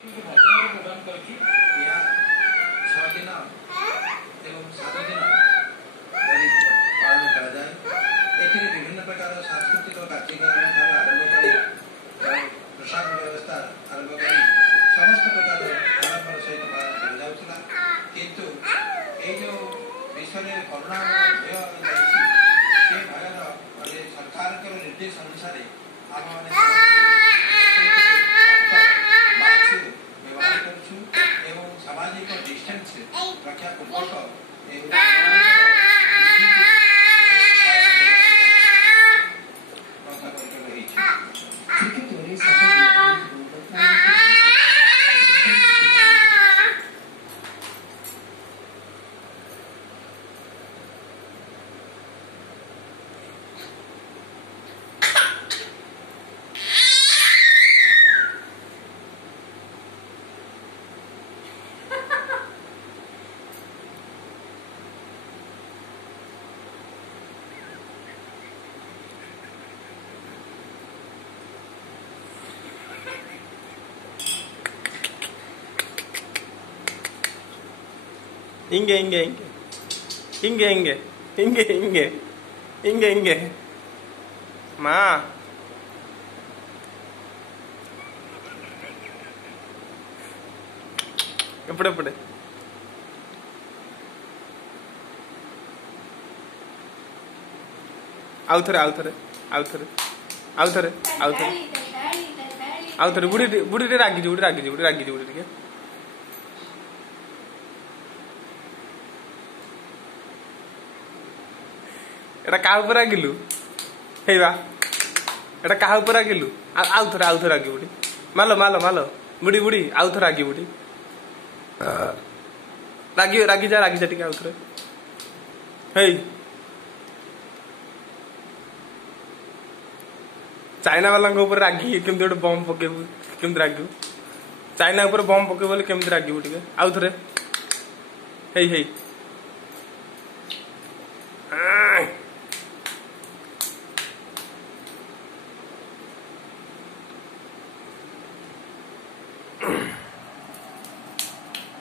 प्रदान करके यह 6 दिन एवं 7 दिन धरी पालन करा जाए। एथिरे विभिन्न प्रकार सांस्कृतिक कार्यक्रम ठाରୁ आरंभ କରି प्रसाद व्यवस्था आरंभ କରି समस्त प्रकार आडम्बर सहित पालन करा जाउଥିଲା। किंतु ए जो विश्व में कोरोना भय जाइछि से भयर सरकार के निर्देश अनुसार आम व्यवहार करूँ एवं सामाजिक डिस्टेंस रक्षा पूर्वक Inge ma ఎప్పుడెప్పుడే ଆଉଥରେ ବୁଢ଼ୀ ରାଗିଛି ଟିକେ এটা কাহ উপরে রাগিলু হেবা এটা কাহ উপরে রাগিলু আউথরে রাগি বুড়ি মালো বুড়ি আউথরে রাগি বুড়ি রাগি যা টিকে আউথরে হেই চাইনা বালাঙ্ক উপরে রাগি কেমতি গোটে বম্ব পକେইবু কেমতি রাগিবু চাইনা উপরে বম্ব পକେଇବୁ ବୋଲି କେମିତି ରାଗିବୁ ଟିକେ ଆଉଥରେ ହେଇ